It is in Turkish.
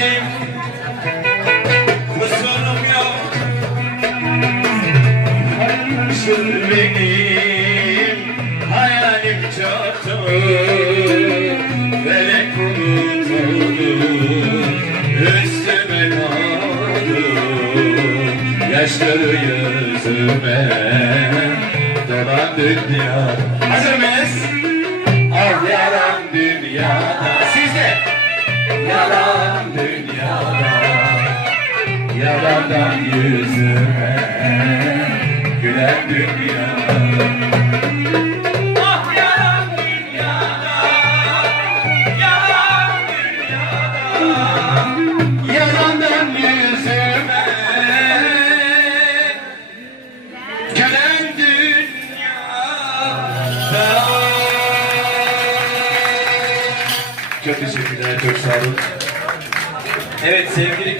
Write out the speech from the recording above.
benim kusurum yok. Sen benim hayalim çatı Felek unutuldu üstüme kaldı Yaşları yüzüme dolandı dünya Hazır mıyız? Ah yalan dünyada. Yalandan yüzüme Gülen dünyada Ah yalan dünyada, yalan dünyada. Yalandan yüzüme Gülen dünyada Çok teşekkürler, çok sağ olun. Evet sevgili